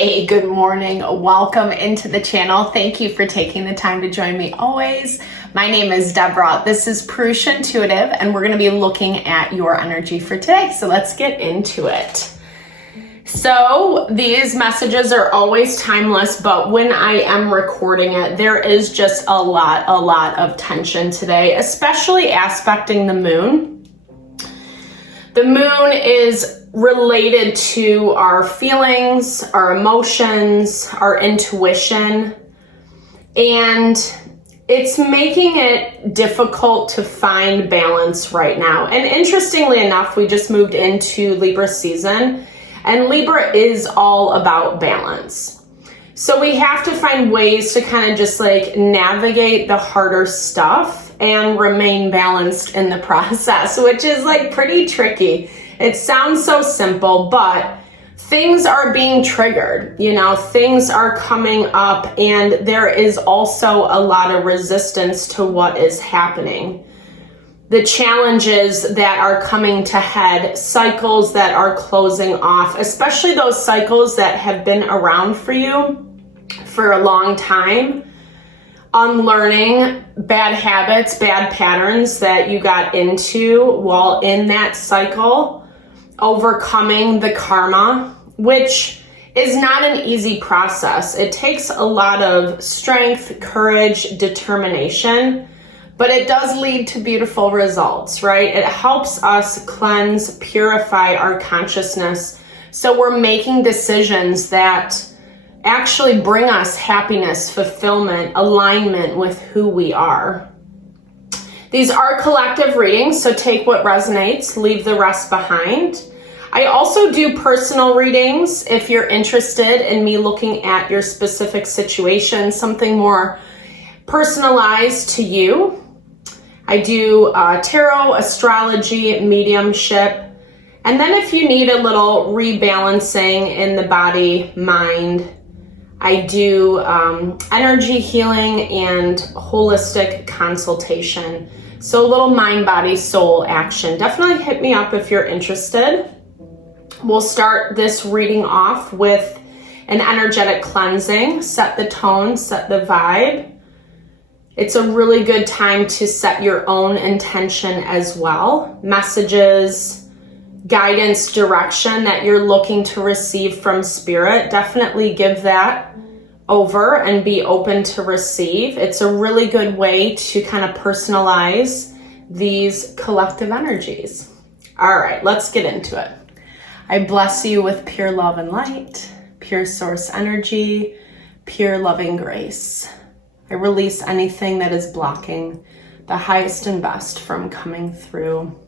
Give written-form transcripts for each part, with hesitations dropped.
Hey, good morning. Welcome into the channel. Thank you for taking the time to join me always. My name is Deborah. This is Purusha Intuitive, and we're going to be looking at your energy for today. So let's get into it. So these messages are always timeless, but when I am recording it, there is just a lot of tension today, especially aspecting the moon. The moon is related to our feelings, our emotions, our intuition, and it's making it difficult to find balance right now. And interestingly enough, we just moved into Libra season, and Libra is all about balance. So we have to find ways to kind of just like navigate the harder stuff and remain balanced in the process, which is like pretty tricky. It sounds so simple, but things are being triggered, things are coming up, and there is also a lot of resistance to what is happening. The challenges that are coming to head, cycles that are closing off, especially those cycles that have been around for you for a long time, unlearning bad habits, bad patterns that you got into while in that cycle, overcoming the karma, which is not an easy process. It takes a lot of strength, courage, determination, but it does lead to beautiful results, right? It helps us cleanse, purify our consciousness, so we're making decisions that actually bring us happiness, fulfillment, alignment with who we are. These are collective readings, so take what resonates, leave the rest behind. I also do personal readings if you're interested in me looking at your specific situation, something more personalized to you. I do tarot, astrology, mediumship, and then if you need a little rebalancing in the body, mind, I do energy healing and holistic consultation. So a little mind, body, soul action. Definitely hit me up if you're interested. We'll start this reading off with an energetic cleansing, set the tone, set the vibe. It's a really good time to set your own intention as well. Messages, guidance, direction that you're looking to receive from spirit, definitely give that over and be open to receive. It's a really good way to kind of personalize these collective energies. All right, let's get into it. I bless you with pure love and light, pure source energy, pure loving grace. I release anything that is blocking the highest and best from coming through.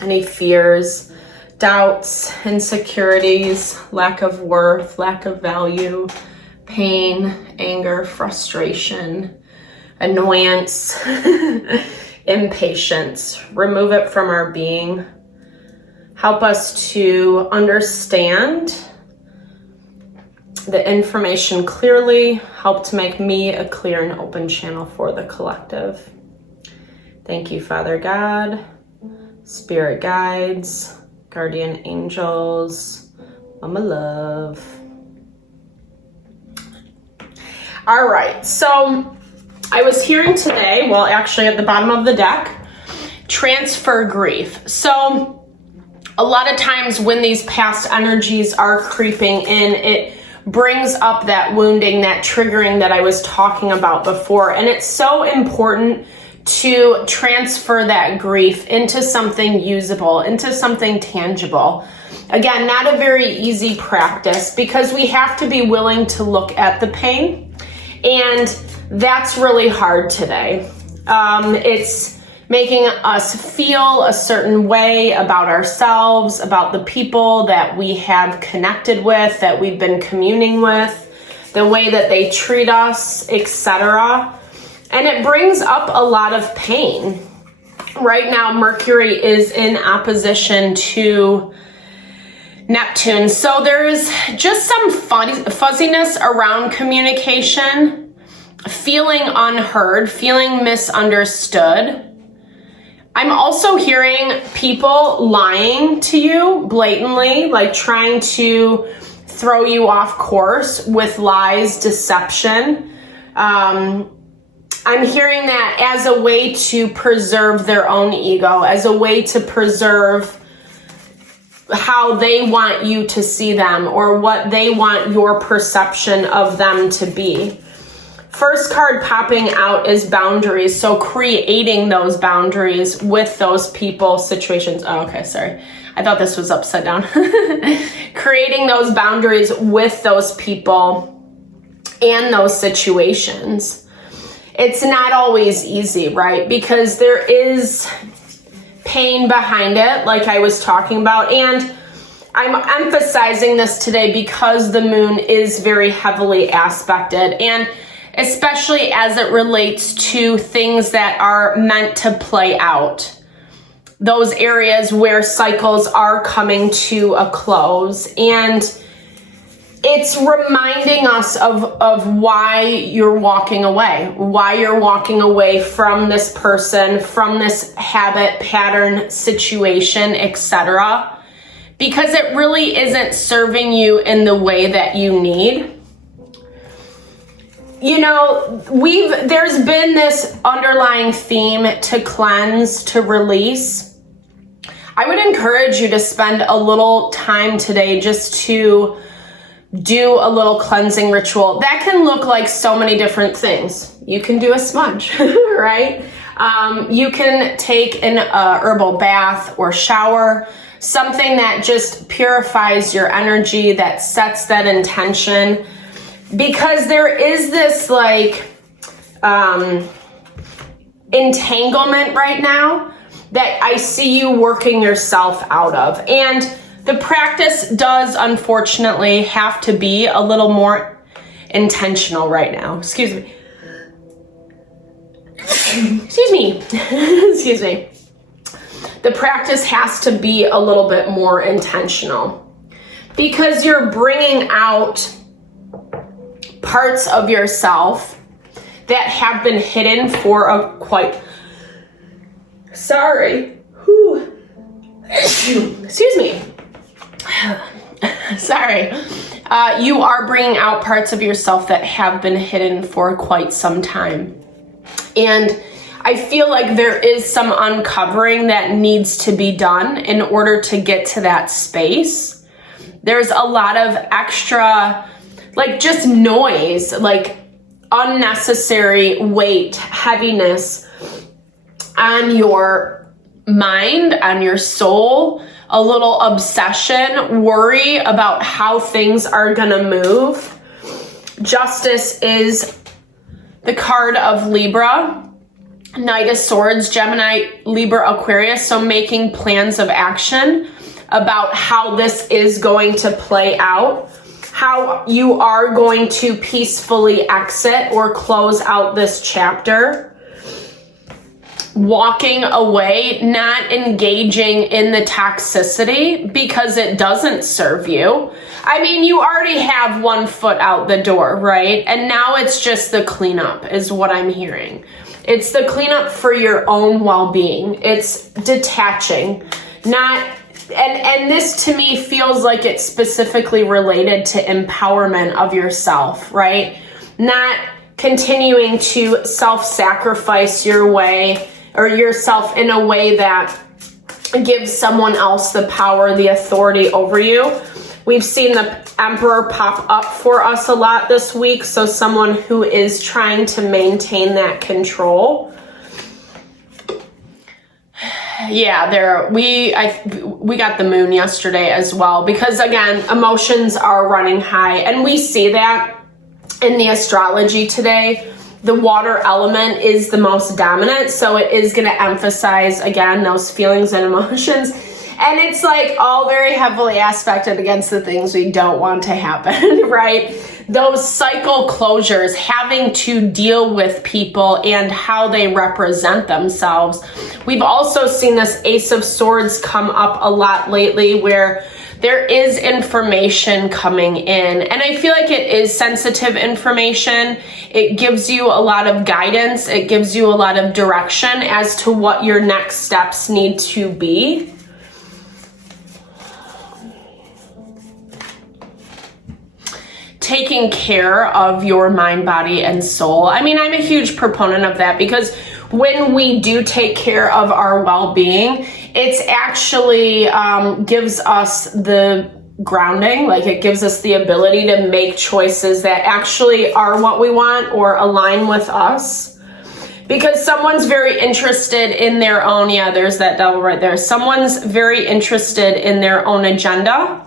Any fears, doubts, insecurities, lack of worth, lack of value, pain, anger, frustration, annoyance, impatience. Remove it from our being. Help us to understand the information clearly. Help to make me a clear and open channel for the collective. Thank you, Father God, spirit guides, guardian angels, Mama Love. All right, so I was hearing today, well, actually at the bottom of the deck, transfer grief. So a lot of times when these past energies are creeping in, it brings up that wounding, that triggering that I was talking about before. And it's so important to transfer that grief into something usable, into something tangible. Again, not a very easy practice because we have to be willing to look at the pain. And that's really hard today. It's making us feel a certain way about ourselves, about the people that we have connected with, that we've been communing with, the way that they treat us, etc. And it brings up a lot of pain. Right now, Mercury is in opposition to Neptune. So there's just some fuzziness around communication, feeling unheard, feeling misunderstood. I'm also hearing people lying to you blatantly, like trying to throw you off course with lies, deception. I'm hearing that as a way to preserve their own ego, as a way to preserve how they want you to see them or what they want your perception of them to be. First card popping out is boundaries. So creating those boundaries with those people, situations. Oh, okay, sorry. I thought this was upside down. Creating those boundaries with those people and those situations. It's not always easy, right? Because there is pain behind it, like I was talking about. And I'm emphasizing this today because the moon is very heavily aspected, and especially as it relates to things that are meant to play out. Those areas where cycles are coming to a close. And it's reminding us of why you're walking away, why you're walking away from this person, from this habit, pattern, situation, etc. Because it really isn't serving you in the way that you need. You know, there's been this underlying theme to cleanse, to release. I would encourage you to spend a little time today just to do a little cleansing ritual. That can look like so many different things. You can do a smudge, right? You can take an herbal bath or shower, something that just purifies your energy, that sets that intention. Because there is this like entanglement right now that I see you working yourself out of. And the practice does unfortunately have to be a little more intentional right now. Excuse me. Excuse me. Excuse me. The practice has to be a little bit more intentional because you're bringing out parts of yourself that have been hidden for a quite... Sorry. Whew. Excuse me. Sorry. You are bringing out parts of yourself that have been hidden for quite some time. And I feel like there is some uncovering that needs to be done in order to get to that space. There's a lot of extra, like just noise, like unnecessary weight, heaviness on your mind, on your soul, a little obsession, worry about how things are gonna move. Justice is the card of Libra, Knight of Swords, Gemini, Libra, Aquarius. So making plans of action about how this is going to play out, how you are going to peacefully exit or close out this chapter. Walking away, not engaging in the toxicity because it doesn't serve you. I mean, you already have one foot out the door, right? And now it's just the cleanup is what I'm hearing. It's the cleanup for your own well-being. It's detaching, not, and this to me feels like it's specifically related to empowerment of yourself, right? Not continuing to self-sacrifice your way or yourself in a way that gives someone else the power, the authority over you. We've seen the Emperor pop up for us a lot this week. So someone who is trying to maintain that control. Yeah, we got the moon yesterday as well, because again, emotions are running high, and we see that in the astrology today. The water element is the most dominant, so it is going to emphasize, again, those feelings and emotions. And it's like all very heavily aspected against the things we don't want to happen, right? Those cycle closures, having to deal with people and how they represent themselves. We've also seen this Ace of Swords come up a lot lately, where there is information coming in, and I feel like it is sensitive information. It gives you a lot of guidance. It gives you a lot of direction as to what your next steps need to be. taking care of your mind, body, and soul. I mean, I'm a huge proponent of that because when we do take care of our well-being, it's actually gives us the grounding, like it gives us the ability to make choices that actually are what we want or align with us. Because someone's very interested in their own, yeah, there's that devil right there. Someone's very interested in their own agenda,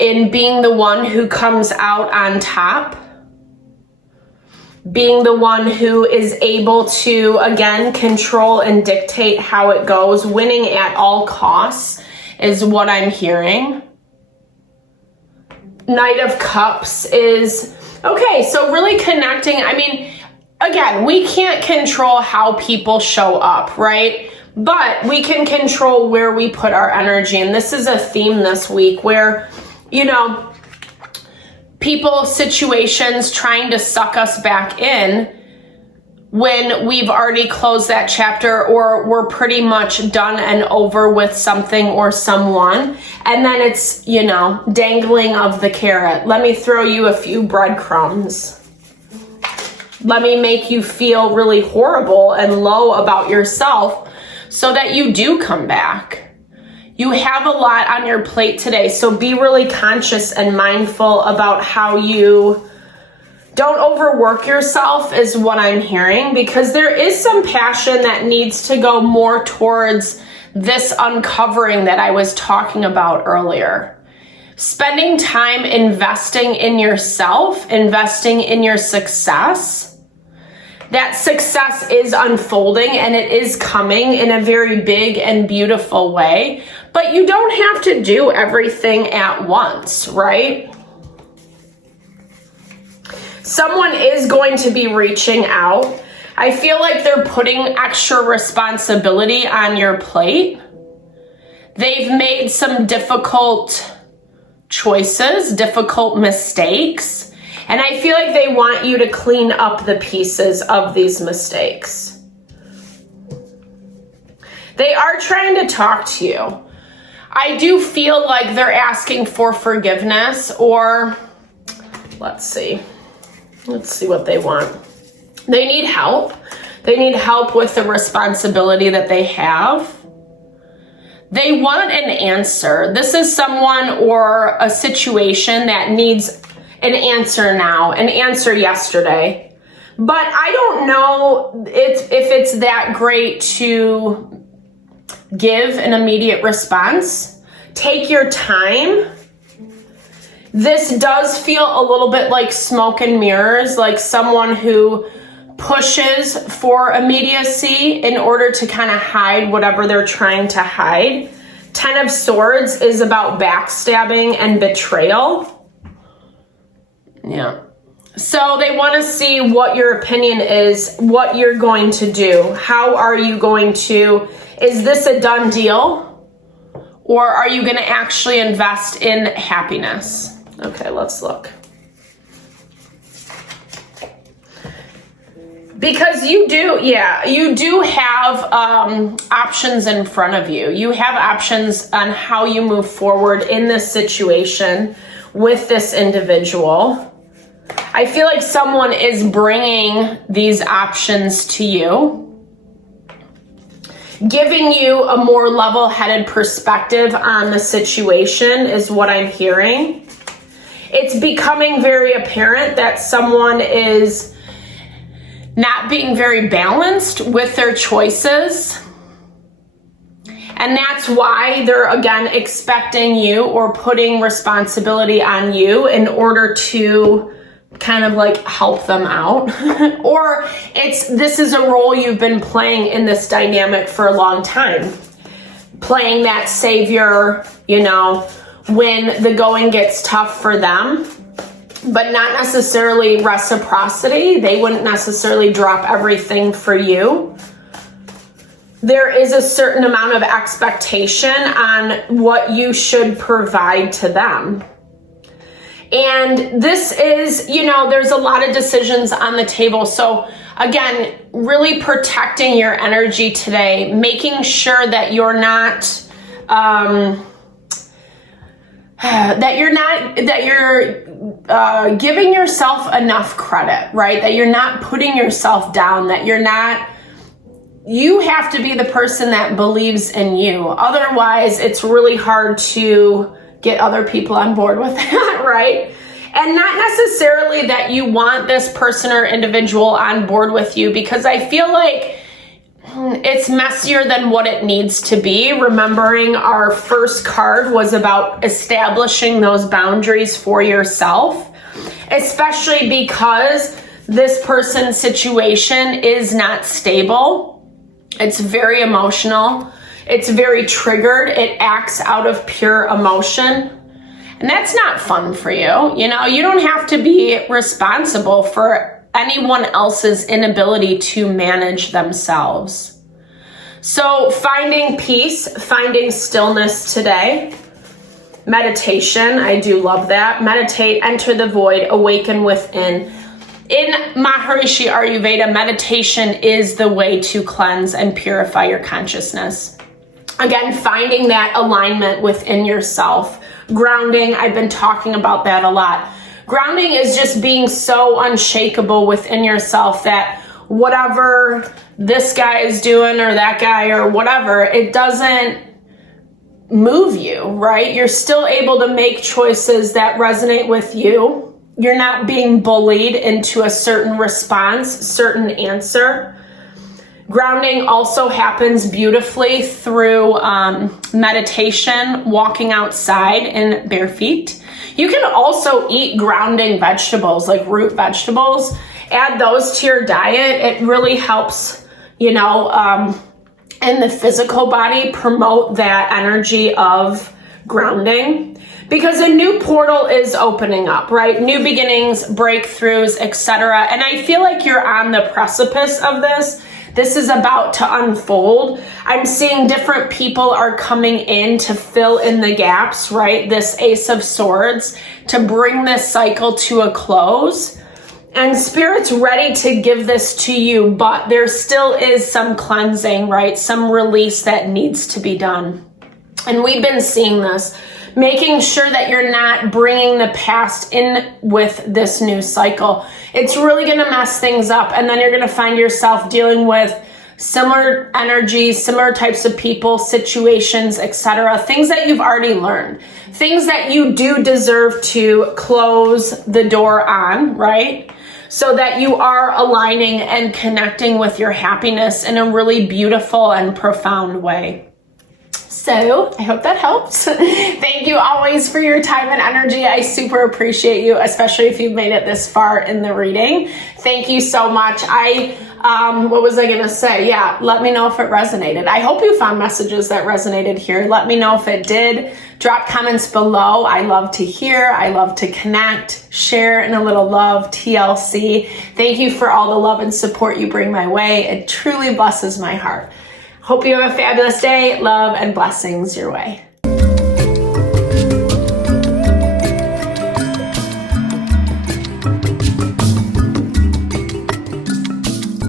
in being the one who comes out on top, being the one who is able to, again, control and dictate how it goes. Winning at all costs is what I'm hearing. Knight of Cups is, okay, so really connecting. I mean, again, we can't control how people show up, right? But we can control where we put our energy. And this is a theme this week where, you know, people, situations trying to suck us back in when we've already closed that chapter or we're pretty much done and over with something or someone. And then it's, you know, dangling of the carrot. Let me throw you a few breadcrumbs. Let me make you feel really horrible and low about yourself so that you do come back. You have a lot on your plate today, so be really conscious and mindful about how you don't overwork yourself is what I'm hearing, because there is some passion that needs to go more towards this uncovering that I was talking about earlier. Spending time investing in yourself, investing in your success. That success is unfolding and it is coming in a very big and beautiful way, but you don't have to do everything at once, right? Someone is going to be reaching out. I feel like they're putting extra responsibility on your plate. They've made some difficult choices, difficult mistakes. And I feel like they want you to clean up the pieces of these mistakes. They are trying to talk to you. I do feel like they're asking for forgiveness, or let's see what they want. They need help. They need help with the responsibility that they have. They want an answer. This is someone or a situation that needs an answer now, an answer yesterday. But I don't know if it's that great to give an immediate response. Take your time. This does feel a little bit like smoke and mirrors, like someone who pushes for immediacy in order to kind of hide whatever they're trying to hide. 10 of Swords is about backstabbing and betrayal. Yeah. So they want to see what your opinion is, what you're going to do. How are you going to, is this a done deal? Or are you going to actually invest in happiness? Okay, let's look. Because you do have options in front of you. You have options on how you move forward in this situation with this individual. I feel like someone is bringing these options to you, giving you a more level-headed perspective on the situation is what I'm hearing. It's becoming very apparent that someone is not being very balanced with their choices. And that's why they're, again, expecting you or putting responsibility on you in order to kind of like help them out. Or this is a role you've been playing in this dynamic for a long time. Playing that savior, you know, when the going gets tough for them, but not necessarily reciprocity. They wouldn't necessarily drop everything for you. There is a certain amount of expectation on what you should provide to them. And this is, you know, there's a lot of decisions on the table. So again, really protecting your energy today, making sure that you're not that you're giving yourself enough credit, right? That you're not putting yourself down, that you have to be the person that believes in you. Otherwise, it's really hard to get other people on board with that, right? And not necessarily that you want this person or individual on board with you, because I feel like it's messier than what it needs to be. Remembering our first card was about establishing those boundaries for yourself, especially because this person's situation is not stable. It's very emotional. It's very triggered. It acts out of pure emotion. And that's not fun for you. You know, you don't have to be responsible for anyone else's inability to manage themselves. So finding peace, finding stillness today. Meditation, I do love that. Meditate, enter the void, awaken within. In Maharishi Ayurveda, meditation is the way to cleanse and purify your consciousness. Again, finding that alignment within yourself. Grounding, I've been talking about that a lot. Grounding is just being so unshakable within yourself that whatever this guy is doing or that guy or whatever, it doesn't move you, right? You're still able to make choices that resonate with you. You're not being bullied into a certain response, certain answer. Grounding also happens beautifully through meditation, walking outside in bare feet. You can also eat grounding vegetables, like root vegetables. Add those to your diet. It really helps, in the physical body, promote that energy of grounding. Because a new portal is opening up, right? New beginnings, breakthroughs, etc. And I feel like you're on the precipice of this. This is about to unfold. I'm seeing different people are coming in to fill in the gaps, right? This Ace of Swords, to bring this cycle to a close. And Spirit's ready to give this to you, but there still is some cleansing, right? Some release that needs to be done. And we've been seeing this, making sure that you're not bringing the past in with this new cycle. It's really going to mess things up. And then you're going to find yourself dealing with similar energies, similar types of people, situations, etc. Things that you've already learned. Things that you do deserve to close the door on, right? So that you are aligning and connecting with your happiness in a really beautiful and profound way. So I hope that helps. Thank you always for your time and energy. I super appreciate you, especially if you've made it this far in the reading. Thank you so much. What was I going to say? Yeah, let me know if it resonated. I hope you found messages that resonated here. Let me know if it did. Drop comments below. I love to hear. I love to connect, share, and a little love, TLC. Thank you for all the love and support you bring my way. It truly blesses my heart. Hope you have a fabulous day. Love and blessings your way.